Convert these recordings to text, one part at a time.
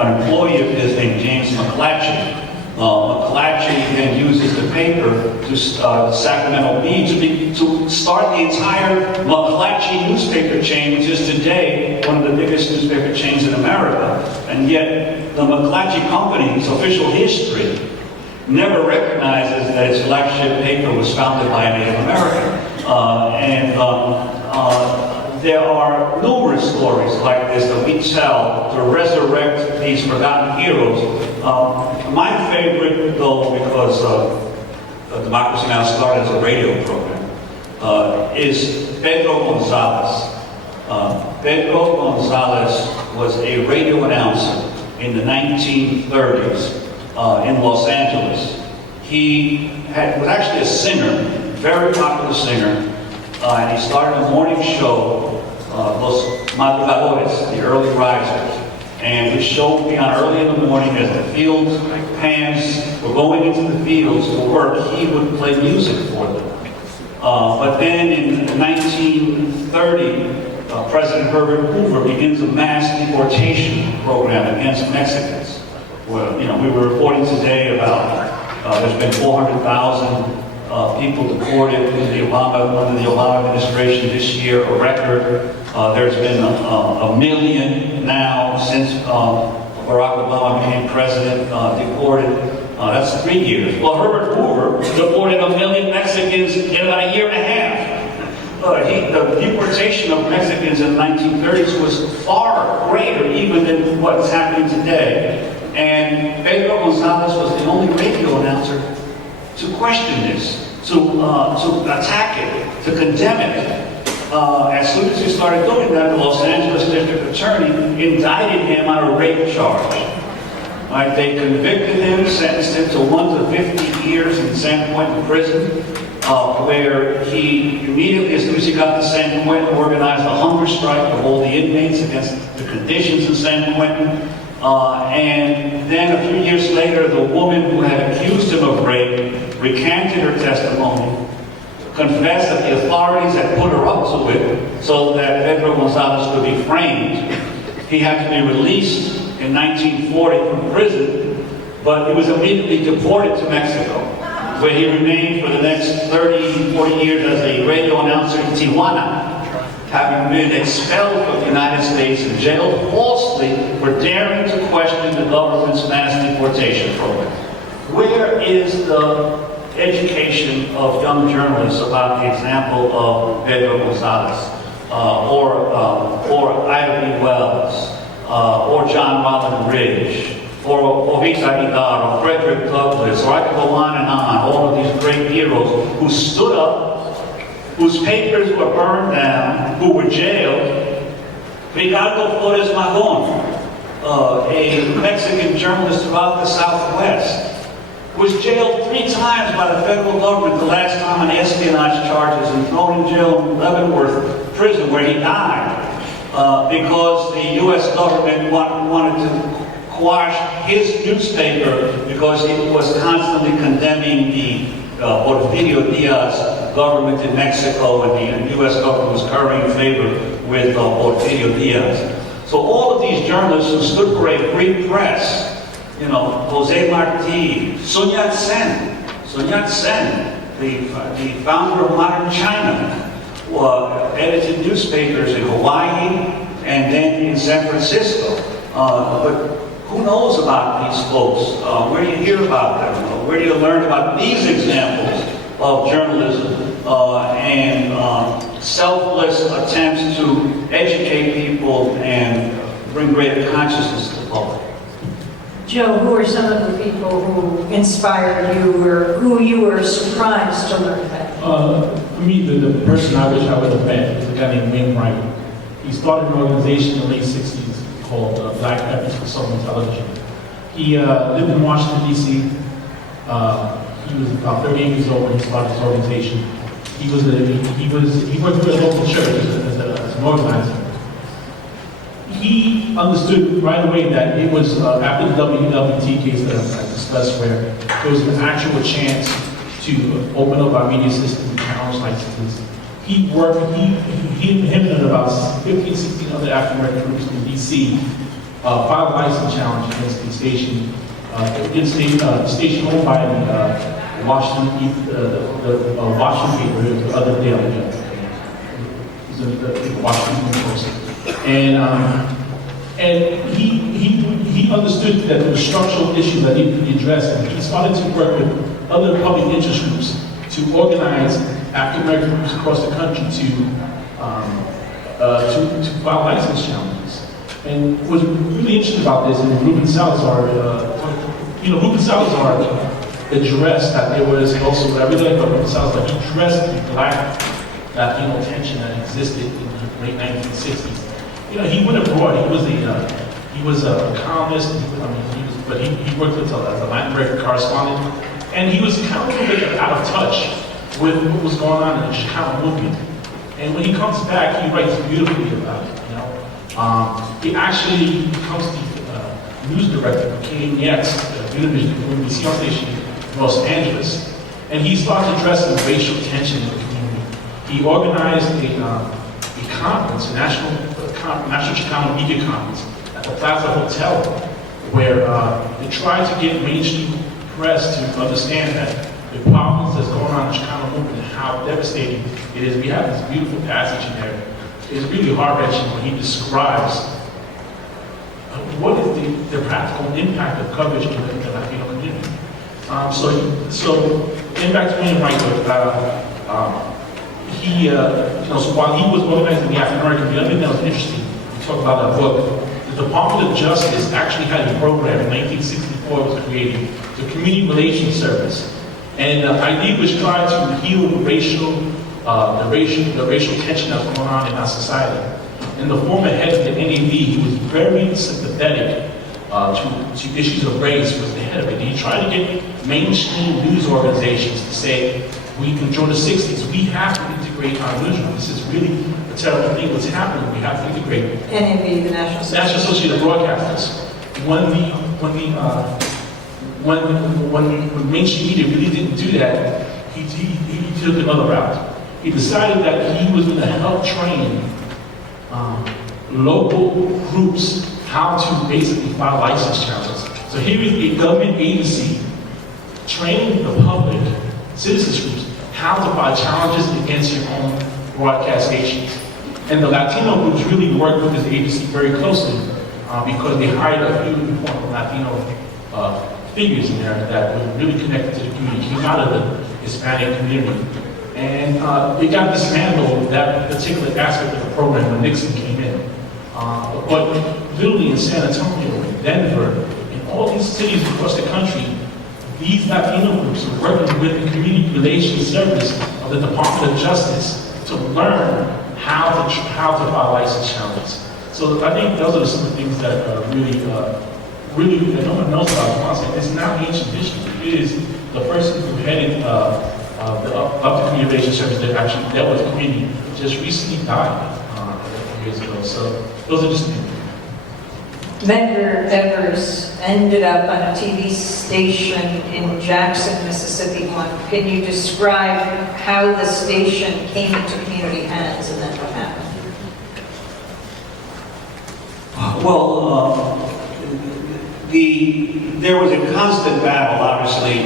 an employee of his named James McClatchy. McClatchy then uses the paper to Sacramento Bee to start the entire McClatchy newspaper chain, which is today one of the biggest newspaper chains in America. And yet the McClatchy Company's official history never recognizes that its flagship paper was founded by a Native American. There are numerous stories like this that we tell to resurrect these forgotten heroes. My favorite, though, because Democracy Now! Started as a radio program, is Pedro Gonzalez. Pedro Gonzalez was a radio announcer in the 1930s in Los Angeles. He was actually a singer, very popular singer, and he started a morning show, Los Madrugadores, the early risers. And his show would be on early in the morning as the field hands were going into the fields to work. He would play music for them. But then in 1930, President Herbert Hoover begins a mass deportation program against Mexicans. Well, we were reporting today about there's been 400,000 people deported under the Obama administration this year, a record. There's been a million now since Barack Obama became president deported. That's 3 years. Well, Herbert Hoover deported 1 million Mexicans in about a year and a half. The deportation of Mexicans in the 1930s was far greater even than what is happening today. And Pedro Gonzalez was the only radio announcer to question this, to attack it, to condemn it. As soon as he started doing that, the Los Angeles District Attorney indicted him on a rape charge. Right? They convicted him, sentenced him to 1 to 50 years in San Quentin prison, where he immediately, as soon as he got to San Quentin, organized a hunger strike of all the inmates against the conditions in San Quentin. And then a few years later, the woman who had accused him of rape recanted her testimony, confessed that the authorities had put her up to it so that Pedro Gonzalez could be framed. He had to be released in 1940 from prison, but he was immediately deported to Mexico, where he remained for the next 30, 40 years as a radio announcer in Tijuana, having been expelled from the United States and jailed falsely for daring to question the government's mass deportation program. Where is the education of young journalists about the example of Pedro Gonzalez, or Ida B. Wells, or John Rolland Ridge, or Ovita Vidal, or Frederick Douglass, or I could go on and on, all of these great heroes who stood up, whose papers were burned down, who were jailed. Ricardo Flores Magón, a Mexican journalist throughout the Southwest, was jailed 3 times by the federal government, the last time on espionage charges, and thrown in jail in Leavenworth prison, where he died, because the U.S. government wanted to quash his newspaper because he was constantly condemning the Porfirio Diaz government in Mexico, and the U.S. government was currying favor with Porfirio Diaz. So all of these journalists who stood for a free press, Jose Marti, Sun Yat-sen, the founder of modern China, edited newspapers in Hawaii and then in San Francisco. But who knows about these folks? Where do you hear about them? Where do you learn about these examples of journalism and selfless attempts to educate people and bring greater consciousness to the public? Joe, who are some of the people who inspired you or who you were surprised to learn about? For me, the person I wish I would have met is a guy named Wayne Wright. He started an organization in the late 60s called Black Efforts for Southern Television. He lived in Washington, D.C. He was about 38 years old when he started his organization. He worked with a local church as an organizer. He understood right away that it was after the WWT case that I discussed, where there was an actual chance to open up our media system and challenge licenses. He worked, him and about 15, 16 other African American groups in D.C. filed a license challenge against the station, the station owned by the Washington paper the other day, the Washington Post, and he understood that there were structural issues that needed to be addressed, and he started to work with other public interest groups to organize African American groups across the country to file license challenges. And what's really interesting about this, and Ruben Salazar, Ruben Salazar addressed that there was also, I really like about Ruben Salazar, he addressed the Black Latino tension that existed in the late 1960s. He went abroad. He was a columnist. But he worked as a Latin American correspondent, and he was kind of a little bit out of touch with what was going on in the Chicano movement. And when he comes back, he writes beautifully about it. He actually becomes the news director for KNEX, the Univision station in Los Angeles, and he starts addressing racial tension in the community. He organized a conference, a national Chicano media conference at the Plaza Hotel, where they tried to get mainstream press to understand that the problems that's going on in the Chicano movement and how devastating it is. We have this beautiful passage in there. It's really heart-wrenching when he describes what is the practical impact of coverage in the Latino community. So getting back to William Wright, so while he was organizing the African American, the other thing that was interesting, we talked about that book, the Department of Justice actually had a program in 1964 was created, the Community Relations Service. And the idea was try to heal the racial tension that's going on in our society. And the former head of the NAB, he was very sympathetic to issues of race, was the head of it. He tried to get mainstream news organizations to say, we can join the 60s, we have to integrate our newsroom. This is really a terrible thing what's happening. We have to integrate. NAB, the National Association of Broadcasters. When mainstream media really didn't do that, he took another route. He decided that he was going to help train local groups how to basically file license challenges. So here is a government agency training the public, citizens groups, how to file challenges against your own broadcast stations. And the Latino groups really worked with this agency very closely because they hired a few important Latino figures in there that were really connected to the community, came out of the Hispanic community. And they got dismantled that particular aspect of the program when Nixon came in. But literally in San Antonio, in Denver, in all these cities across the country, these Latino groups are working with the Community Relations Service of the Department of Justice to learn how to file license challenges. So I think those are some of the things that really that no one knows about. Honestly, it's not ancient history. It is the person who headed the Community Relations Service that actually dealt with the community just recently died a few years ago. So those are just things. Medgar Evers ended up on a TV station in Jackson, Mississippi. Can you describe how the station came into community hands and then what happened? Well, there was a constant battle, obviously,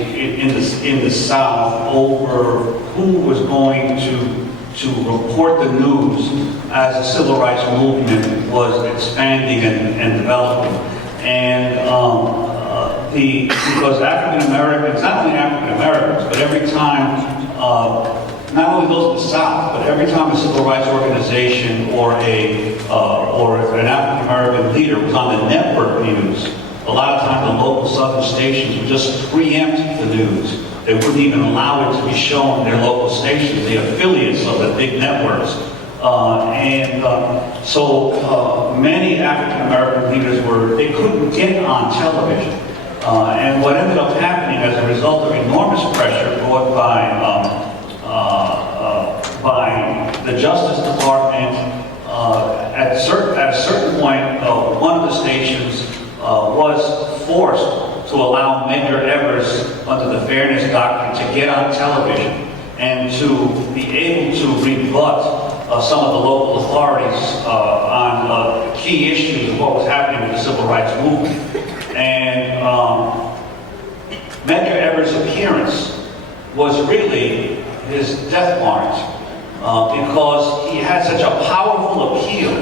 in the South over who was going to report the news as the civil rights movement was expanding and developing. And because African Americans, not only African Americans, but every time, not only those in the South, but every time a civil rights organization or an African American leader was on the network news, a lot of times the local southern stations would just preempt the news. They wouldn't even allow it to be shown in their local stations, the affiliates of the big networks. So many African American leaders they couldn't get on television. And what ended up happening as a result of enormous pressure brought by the Justice Department, at a certain point, one of the stations was forced to allow Medgar Evers, under the Fairness Doctrine, to get on television and to be able to rebut some of the local authorities on key issues of what was happening with the civil rights movement. And Medgar Evers' appearance was really his death warrant because he had such a powerful appeal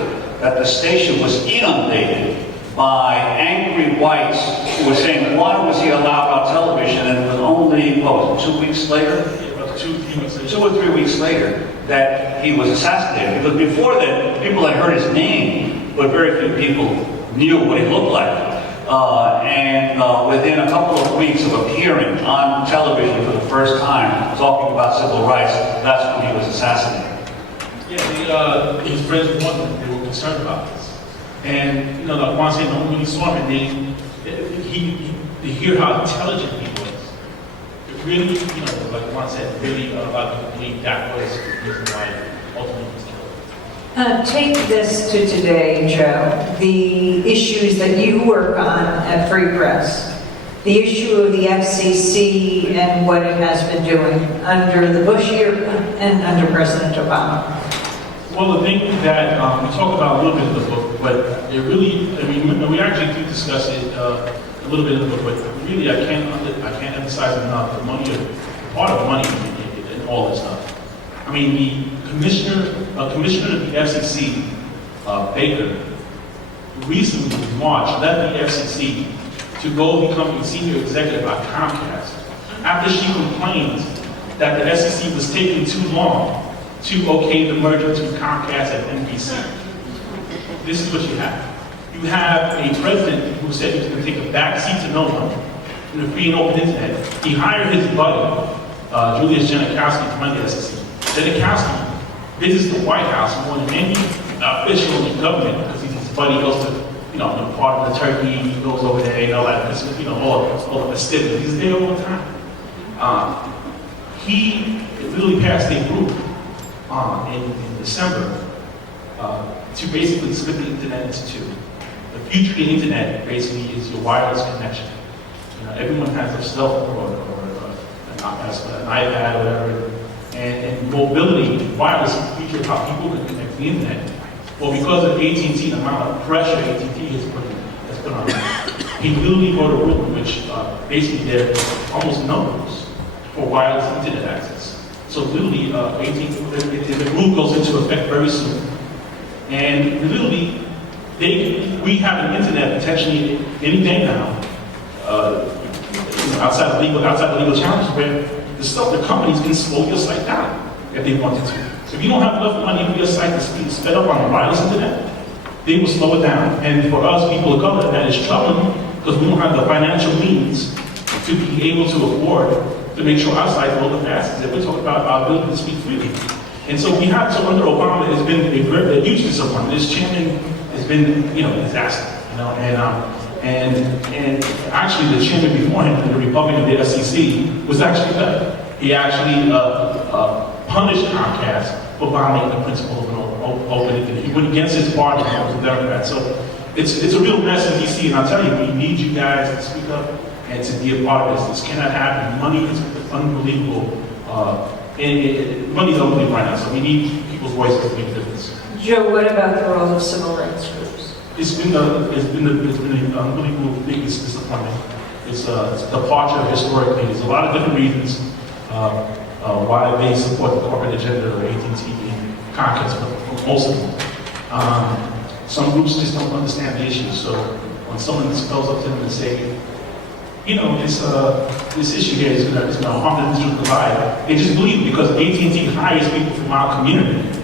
that the station was inundated by angry whites who were saying, why was he allowed on television? And it was only, what was it, 2 weeks later? About 2 or 3 weeks later. 2 or 3 weeks later that he was assassinated. Because before that, people had heard his name, but very few people knew what he looked like. Within a couple of weeks of appearing on television for the first time, talking about civil rights, that's when he was assassinated. Yeah, his friends were wondering, they were concerned about this. And, you know, like Juan said, no one really saw him, and they hear how intelligent he was. It really, you know, like Juan said, really a lot of people believe that was the reason why ultimately he was killed. Take this to today, Joe, the issues that you work on at Free Press, the issue of the FCC and what it has been doing under the Bush era and under President Obama. Well, the thing that we talk about a little bit in the book, but it really, I mean, we actually do discuss it a little bit in the book, but really I can't emphasize enough the money, part of the money in all this stuff. I mean, the commissioner of the FCC, Baker, recently in March left the FCC to go become a senior executive at Comcast after she complained that the FCC was taking too long to okay the merger between Comcast and NBC. This is what you have. You have a president who said he was going to take a back seat to no one in the free and open internet. He hired his buddy, Julius Genachowski, to run the FCC. Genachowski visits the White House more than any official in government because his buddy goes to, you know, part of the turkey, he goes over there, you know, like this, you know, all the festivities. He's there all the time. He literally passed a group in December to basically split the internet into two. The future of the internet basically is your wireless connection. You know, everyone has a cell phone or an iPad or whatever, and mobility, wireless is the future of how people can connect to the internet. Well, because of AT&T, the amount of pressure AT&T has put on them, he literally wrote a rule which basically there are almost no rules for wireless internet access. So literally, the rule goes into effect very soon. And literally, we have an internet potentially any day now, outside of legal challenges, where the companies can slow your site down if they wanted to. So if you don't have enough money for your site to sped up on the wireless internet, they will slow it down. And for us, people of color, that is troubling because we don't have the financial means to be able to afford to make sure our site will the fastest. If we're talking about our ability to speak freely. And so we have, so under Obama, it's been a huge disappointment. This chairman has been, you know, a disaster, you know, and actually the chairman before him, the Republican of the SEC, was actually better. He actually punished Comcast for violating the principle of open internet. He went against his party, he was a Democrat. So it's a real mess in DC, and I'll tell you, we need you guys to speak up and to be a part of this. This cannot happen. Money is unbelievable. Money's unbelievable right now, so we need people's voices to make a difference. Joe, what about the role of civil rights groups? It's been an unbelievable biggest disappointment. It's a departure historically. There's a lot of different reasons why they support the corporate agenda of AT&T and Comcast, but most of them. Some groups just don't understand the issues. So when someone goes up to them and say, you know, this issue here is going to harm the digital divide, they just believe because AT&T hires people from our community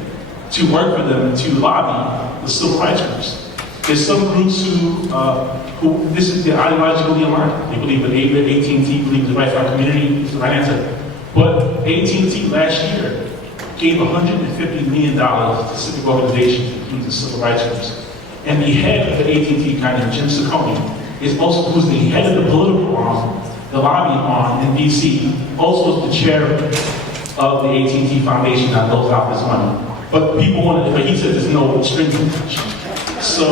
to work for them to lobby the civil rights groups. There's some groups who this is their ideologically aligned. They believe that AT&T believes the right for our community is the right answer. But AT&T last year gave $150 million to civic organizations, including the civil rights groups. And the head of the AT&T, kind of Jim Saccone, is also who's the head of the political arm, the lobbying arm in DC, also is the chair of the AT&T Foundation that goes out this money. But people want to, but he says there's no strings attached. So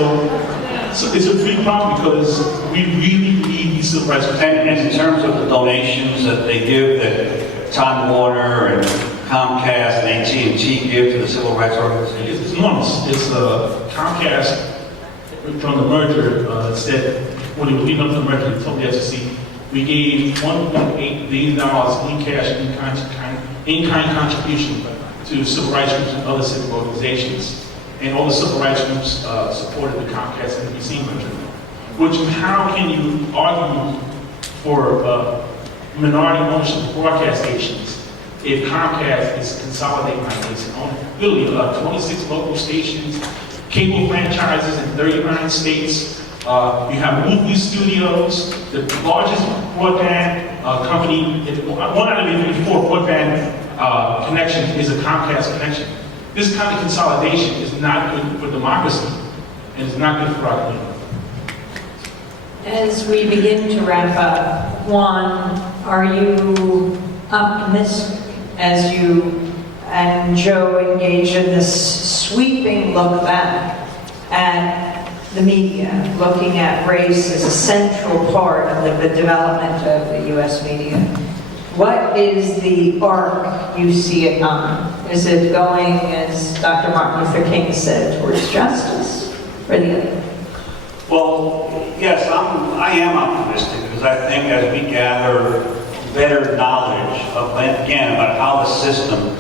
it's a big problem because we really need these civil rights. And in terms of the donations that they give, that Time Warner and Comcast and AT&T give to the civil rights organizations? It's enormous. It's Comcast, from the merger, said, when it was leading up to the merger, they told the FCC, we gave $1.8 billion in cash, in-kind contribution to civil rights groups and other civic organizations. And all the civil rights groups supported the Comcast and NBC merger. Which, how can you argue for minority ownership of broadcast stations if Comcast is consolidating like this and owning literally 26 local stations, cable franchises in 39 states. You have movie studios, the largest broadband company, one out of every 4 broadband connections is a Comcast connection. This kind of consolidation is not good for democracy, and it's not good for our community. As we begin to wrap up, Juan, are you optimistic as you and Joe engage in this sweeping look back at the media, looking at race as a central part of the development of the U.S. media? What is the arc you see it on? Is it going, as Dr. Martin Luther King said, towards justice, or the other? Well, yes, I am optimistic because I think as we gather better knowledge again about how the system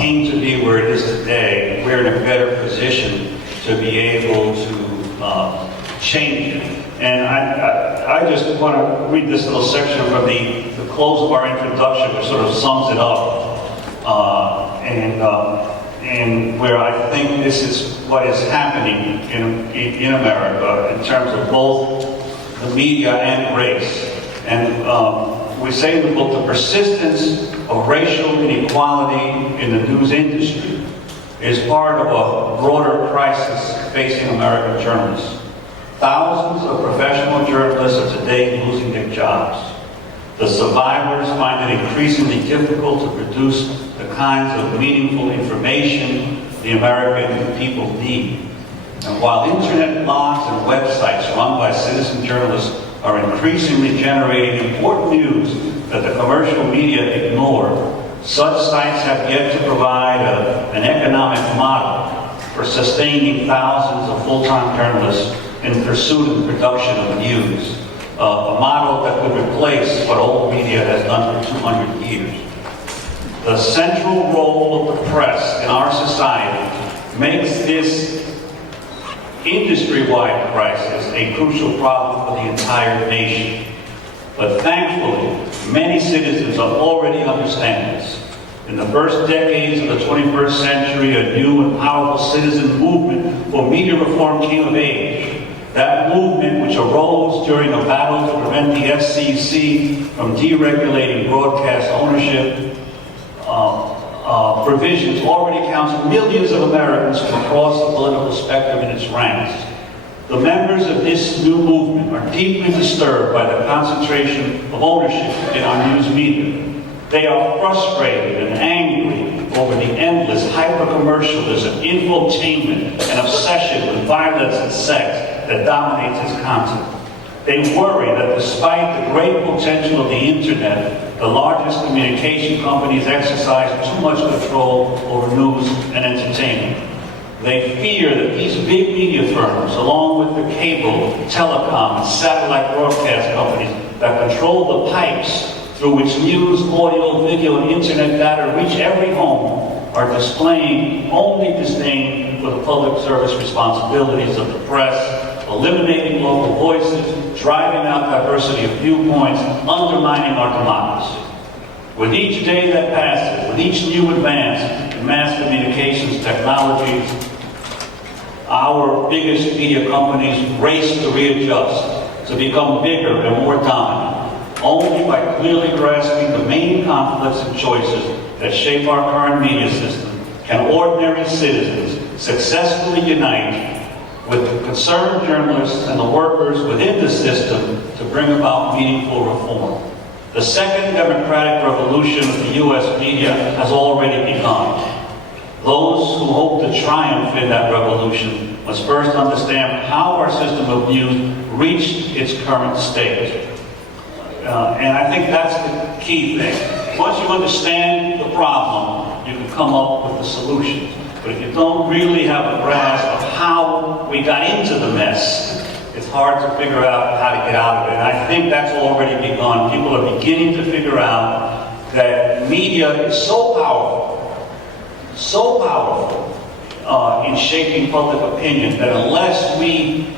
came to be where it is today, we're in a better position to be able to change it. And I just want to read this little section from the close of our introduction, which sort of sums it up, and where I think this is what is happening in America in terms of both the media and race. And we say in the book, the persistence of racial inequality in the news industry is part of a broader crisis facing American journalists. Thousands of professional journalists are today losing their jobs. The survivors find it increasingly difficult to produce the kinds of meaningful information the American people need. And while internet blogs and websites run by citizen journalists are increasingly generating important news that the commercial media ignore, such sites have yet to provide an economic model for sustaining thousands of full-time journalists in pursuit of the production of news, a model that could replace what old media has done for 200 years. The central role of the press in our society makes this industry-wide crisis a crucial problem for the entire nation. But thankfully, many citizens are already understanding this. In the first decades of the 21st century, a new and powerful citizen movement for media reform came of age. That movement, which arose during a battle to prevent the FCC from deregulating broadcast ownership provisions, already counts millions of Americans from across the political spectrum in its ranks. The members of this new movement are deeply disturbed by the concentration of ownership in our news media. They are frustrated and angry over the endless hyper-commercialism, infotainment, and obsession with violence and sex that dominates its content. They worry that despite the great potential of the internet, the largest communication companies exercise too much control over news and entertainment. They fear that these big media firms, along with the cable, telecom, and satellite broadcast companies that control the pipes through which news, audio, video, and internet data reach every home, are displaying only disdain for the public service responsibilities of the press, eliminating local voices, driving out diversity of viewpoints, undermining our democracy. With each day that passes, with each new advance in mass communications technologies, our biggest media companies race to readjust, to become bigger and more dominant. Only by clearly grasping the main conflicts and choices that shape our current media system can ordinary citizens successfully unite with the concerned journalists and the workers within the system to bring about meaningful reform. The second democratic revolution of the U.S. media has already begun. Those who hope to triumph in that revolution must first understand how our system of news reached its current state. And I think that's the key thing. Once you understand the problem, you can come up with the solutions. But if you don't really have a grasp of how we got into the mess, it's hard to figure out how to get out of it. And I think that's already begun. People are beginning to figure out that media is so powerful in shaping public opinion, that unless we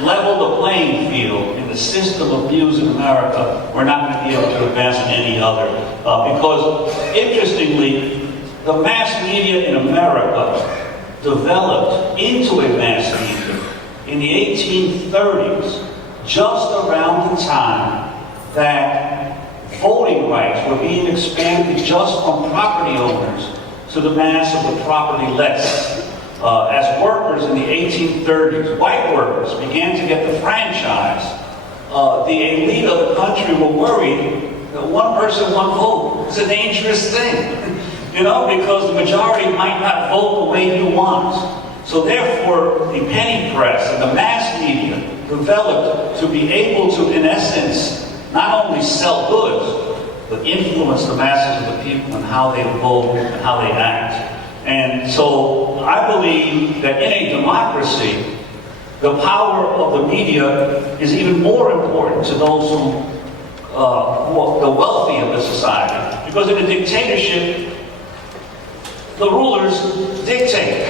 level the playing field in the system of news in America, we're not going to be able to advance in any other. Because, interestingly, the mass media in America developed into a mass media in the 1830s, just around the time that voting rights were being expanded just from property owners to the mass of the property-less. As workers in the 1830s, white workers began to get the franchise, the elite of the country were worried that one person, one vote is a dangerous thing, because the majority might not vote the way you want. So therefore, the penny press and the mass media developed to be able to, in essence, not only sell goods, but influence the masses of the people and how they vote and how they act. And so I believe that in a democracy, the power of the media is even more important to those who are the wealthy of the society. Because in a dictatorship, the rulers dictate.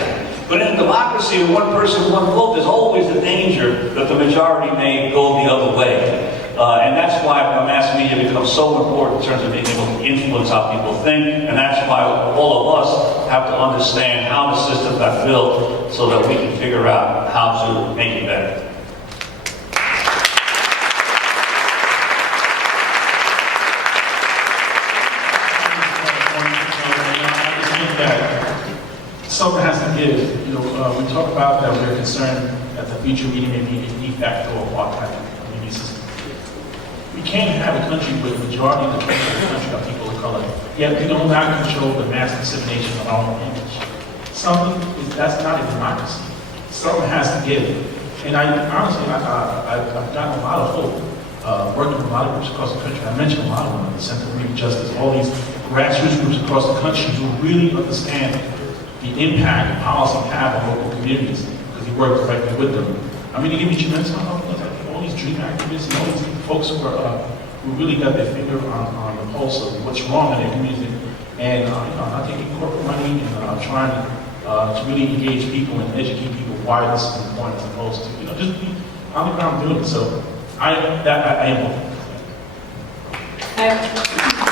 But in a democracy, one person, one vote, there's always the danger that the majority may go the other way. And that's why the mass media becomes so important in terms of being able to influence how people think. And that's why all of us have to understand how the system got built so that we can figure out how to make it better. Something has to give. We talk about that we're concerned that the future media may be a de facto apartheid media system. We can't have a country where the majority of the country are people of color, yet we do not control the mass dissemination of our own image. That's not a democracy. Something has to give. And honestly, I've gotten a lot of hope working with a lot of groups across the country. I mentioned a lot of them, the Center for Community Justice, all these grassroots groups across the country who really understand the impact policy have on local communities, because he works directly with them. I mean, they give me tremendous amount of help. All these dream activists and all these folks who really got their finger on the pulse of what's wrong in their community. And not taking corporate money and trying to really engage people and educate people why this is important, as opposed to just be on the ground doing it. So I am hopeful.